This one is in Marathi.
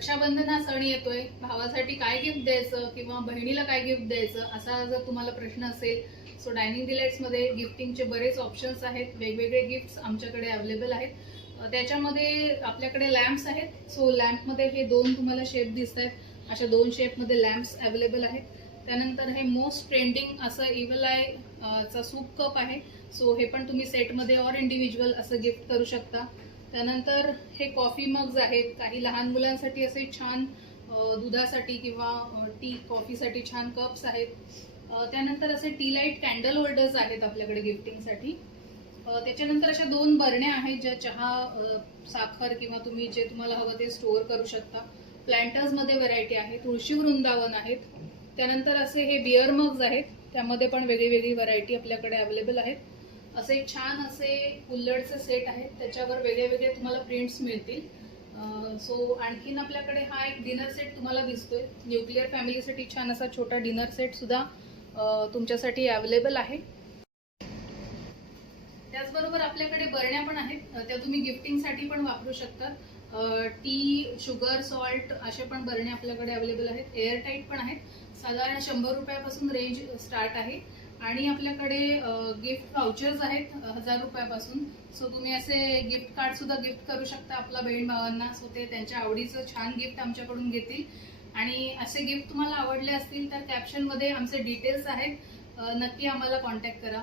रक्षाबंधन हा सण येतोय, भावासाठी काय गिफ्ट द्यायचं किंवा बहिणीला काय गिफ्ट द्यायचं असा जर तुम्हाला प्रश्न असेल, सो डायनिंग डिलाइट्समध्ये गिफ्टिंगचे बरेच ऑप्शन्स आहेत. वेगवेगळे गिफ्ट्स आमच्याकडे अवेलेबल आहेत. त्याच्यामध्ये आपल्याकडे लॅम्प्स आहेत. सो लॅम्पमध्ये हे 2 तुम्हाला शेप दिसत आहेत. अशा 2 शेपमध्ये लॅम्प्स अवेलेबल आहेत. त्यानंतर हे मोस्ट ट्रेंडिंग असं इव्हल आय चा सूप कप आहे. सो हे पण तुम्ही सेटमध्ये और इंडिव्हिज्युअल असं गिफ्ट करू शकता. त्यानंतर हे कॉफी मग्स आहेत. काही लहान मुलांसाठी असे छान दुधासाठी किंवा टी कॉफीसाठी छान कप्स आहेत. त्यानंतर असे टी लाईट कॅन्डल होल्डर्स आहेत आपल्याकडे गिफ्टिंगसाठी. त्याच्यानंतर अशा 2 बरण्या आहेत ज्या चहा साखर किंवा तुम्ही जे तुम्हाला हवं ते स्टोअर करू शकता. प्लॅन्टर्समध्ये व्हरायटी आहे. तुळशी वृंदावन आहेत. त्यानंतर असे हे बिअर मग्स आहेत. त्यामध्ये पण वेगळी व्हरायटी आपल्याकडे अवेलेबल आहेत. असे छान असे कुल्हडचे सेट आहेत. त्याच्यावर वेगळे तुम्हाला प्रिंट्स मिळतील. सो आणखीन आपल्याकडे हा एक डिनर सेट तुम्हाला दिसतोय. न्यूक्लिअर फॅमिलीसाठी छान असा छोटा डिनर सेट सुद्धा तुमच्यासाठी अवेलेबल आहे. त्याचबरोबर आपल्याकडे बरण्या पण आहेत. त्या तुम्ही गिफ्टिंगसाठी पण वापरू शकता. टी, शुगर, सॉल्ट असे पण बरण्या आपल्याकडे अवेलेबल आहेत. एअरटाईट पण आहेत. साधारण 100 रुपयापासून रेंज स्टार्ट आहे. आणि आपल्याकडे गिफ्ट व्हाउचर्स आहेत 1000 रुपयापासून. सो तुम्ही असे गिफ्ट कार्ड सुद्धा गिफ्ट करू शकता आपल्या बहीण भावांना. सो ते त्यांच्या आवडीचं छान गिफ्ट आमच्याकडून घेतील. आणि असे गिफ्ट तुम्हाला आवडले असतील तर कॅप्शनमध्ये आमचे डिटेल्स आहेत. नक्की आम्हाला कॉन्टॅक्ट करा.